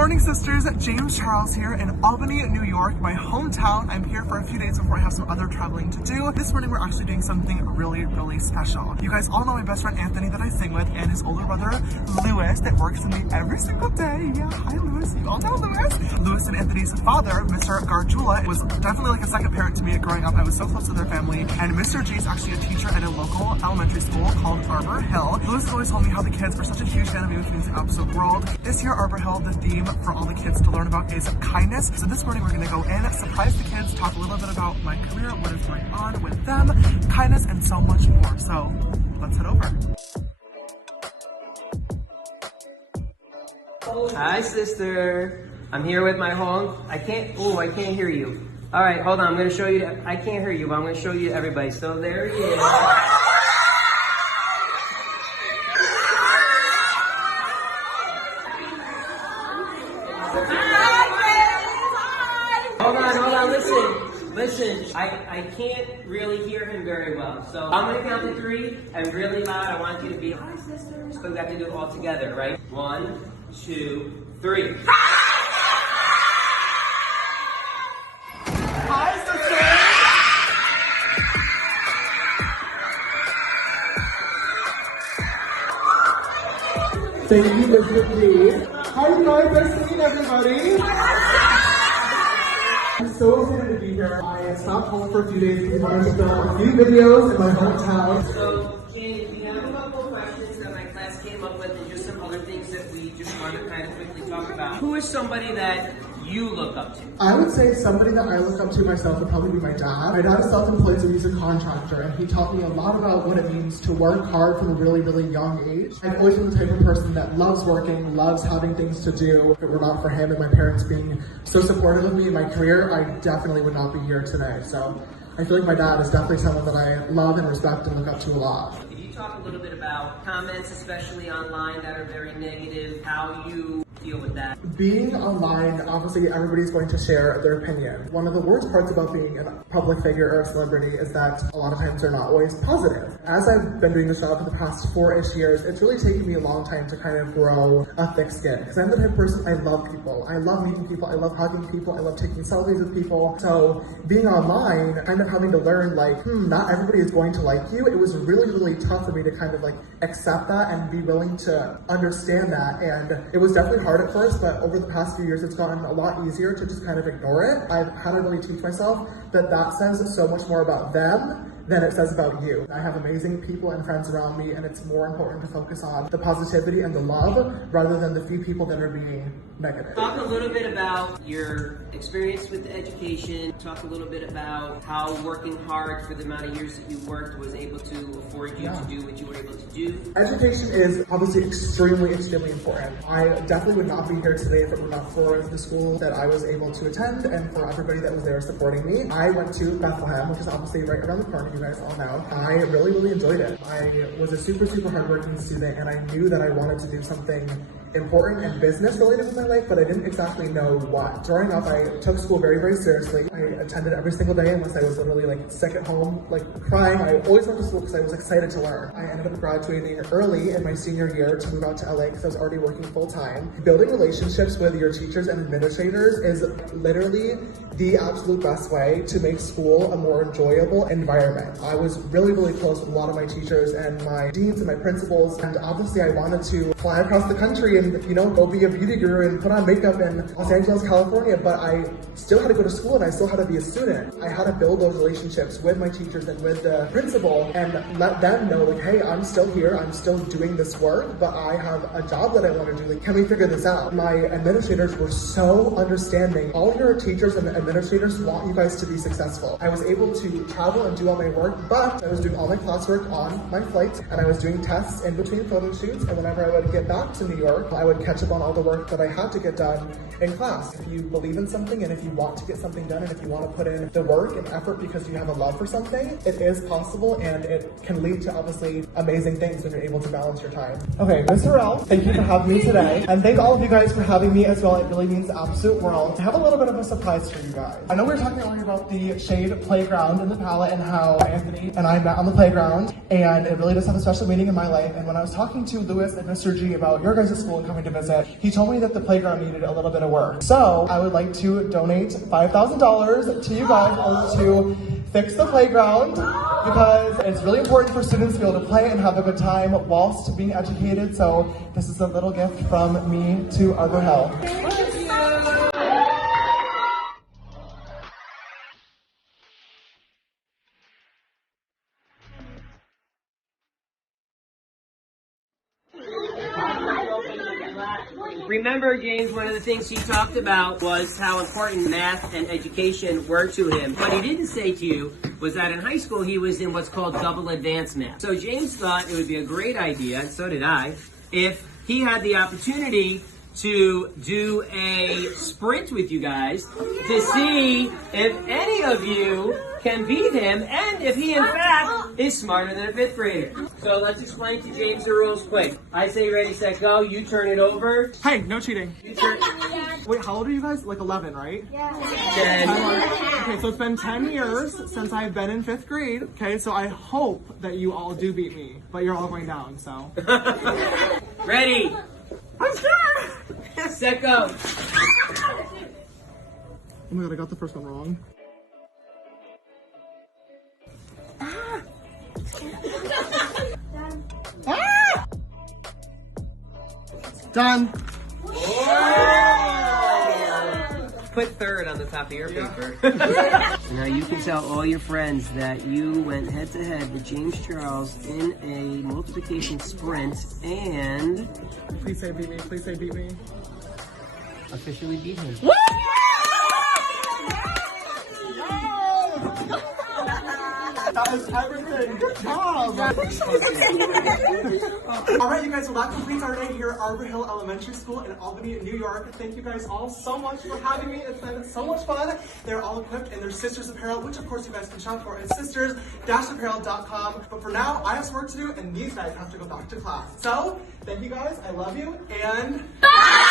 morning, sisters. James Charles here in Albany, New York, my hometown. I'm here for a few days before I have some other traveling to do. This morning, we're actually doing something really, really special. You guys all know my best friend Anthony that I sing with and his older brother Lewis that works with me every single day. Yeah, hi Lewis. You all know Lewis. Lewis and Anthony's father, Mr. Garjula, was definitely like a second parent to me growing up. I was so close to their family. And Mr. G is actually a teacher at a local elementary school called Arbor Hill. Lewis has always told me how the kids are such a huge fan of me, which means the absolute world. This year, Arbor Hill, the theme for all the kids to learn about is kindness. So this morning we're gonna go in, surprise the kids, talk a little bit about my career, what is going on with them, kindness, and so much more. So let's head over. Hi, sister. I'm here with my home. I can't hear you. All right, hold on. I'm gonna show you. I can't hear you, but I'm gonna show you everybody. So there he is. Hold on, listen. I can't really hear him very well. So I'm gonna count to 3 and really loud. I want you to be, hi sisters. So we have to do it all together, right? 1, 2, 3. Hi, sisters! Thank you, Mr. G. Hi, you guys. Nice to meet everybody. I'm so excited to be here. I stopped home for a few days because I wanted to film a few videos in my hometown. So, Ken, we have a couple of questions that my class came up with and just some other things that we just want to kind of quickly talk about. Who is somebody that you look up to? I would say somebody that I look up to myself would probably be my dad. My dad is self-employed, so he's a contractor, and he taught me a lot about what it means to work hard from a really, really young age. I've always been the type of person that loves working, loves having things to do. If it were not for him and my parents being so supportive of me in my career, I definitely would not be here today. So I feel like my dad is definitely someone that I love and respect and look up to a lot. Could you talk a little bit about comments, especially online, that are very negative, how you deal with that? Being online, obviously everybody's going to share their opinion. One of the worst parts about being a public figure or a celebrity is that a lot of times they're not always positive. As I've been doing this job for the past 4-ish years, it's really taken me a long time to kind of grow a thick skin. Because I'm the type of person, I love people. I love meeting people. I love hugging people. I love taking selfies with people. So being online, kind of having to learn like, not everybody is going to like you. It was really, really tough for me to kind of like accept that and be willing to understand that. And it was definitely hard at first, but over the past few years, it's gotten a lot easier to just kind of ignore it. I've had to really teach myself that that says so much more about them than it says about you. I have amazing people and friends around me, and it's more important to focus on the positivity and the love rather than the few people that are being negative. Talk a little bit about your experience with the education. Talk a little bit about how working hard for the amount of years that you worked was able to afford you to do what you were able to do. Education is obviously extremely, extremely important. I definitely would not be here today if it were not for the school that I was able to attend and for everybody that was there supporting me. I went to Bethlehem, which is obviously right around the corner, you guys all know. I really, really enjoyed it. I was a super, super hardworking student, and I knew that I wanted to do something important and business related with my life, but I didn't exactly know what. Growing up, I took school very, very seriously. I attended every single day unless I was literally like sick at home, like crying. I always went to school because I was excited to learn. I ended up graduating early in my senior year to move out to LA because I was already working full time. Building relationships with your teachers and administrators is literally the absolute best way to make school a more enjoyable environment. I was really, really close with a lot of my teachers and my deans and my principals, and obviously I wanted to fly across the country and, you know, go be a beauty guru and put on makeup in Los Angeles, California, but I still had to go to school and I still had to be a student. I had to build those relationships with my teachers and with the principal and let them know, like, hey, I'm still here, I'm still doing this work, but I have a job that I want to do. Like, can we figure this out? My administrators were so understanding. All your teachers and administrators want you guys to be successful. I was able to travel and do all my work, but I was doing all my classwork on my flight and I was doing tests in between photo shoots, and whenever I would get back to New York, I would catch up on all the work that I had to get done in class. If you believe in something and if you want to get something done and if you want to put in the work and effort because you have a love for something, it is possible and it can lead to obviously amazing things when you're able to balance your time. Okay, Mr. Rel, thank you for having me today. And thank all of you guys for having me as well. It really means the absolute world. I have a little bit of a surprise for you guys. I know we were talking earlier about the Shade playground in the palette and how Anthony and I met on the playground, and it really does have a special meaning in my life. And when I was talking to Lewis and Mr. G about your guys' school, school and coming to visit, he told me that the playground needed a little bit of work. So I would like to donate $5,000 to you guys in order to fix the playground, because it's really important for students to be able to play and have a good time whilst being educated. So this is a little gift from me to Arbor Hill. Remember, James, one of the things he talked about was how important math and education were to him. What he didn't say to you was that in high school he was in what's called double advanced math. So James thought it would be a great idea, and so did I, if he had the opportunity to do a sprint with you guys to see if any of you can beat him and if he in fact is smarter than a fifth grader. So let's explain to James the rules quick. I say ready, set, go. You turn it over. Hey, no cheating. You turn. Wait, how old are you guys? Like 11, right? Yeah. 10. Okay, so it's been 10 years since I've been in 5th grade. Okay, so I hope that you all do beat me, but you're all going down, so. Ready. I'm scared! Set, go. Oh my god, I got the first one wrong. Done. Put third on the top of your paper. Now you can tell all your friends that you went head to head with James Charles in a multiplication sprint and Please say beat me, please say beat me. officially beat him. That is everything. Good job. All right, you guys, well, that completes our day here at Arbor Hill Elementary School in Albany, New York. Thank you guys all so much for having me. It's been so much fun. They're all equipped in their sisters apparel, which of course you guys can shop for at sisters-apparel.com. But for now, I have some work to do, and these guys have to go back to class. So, thank you guys. I love you, and bye!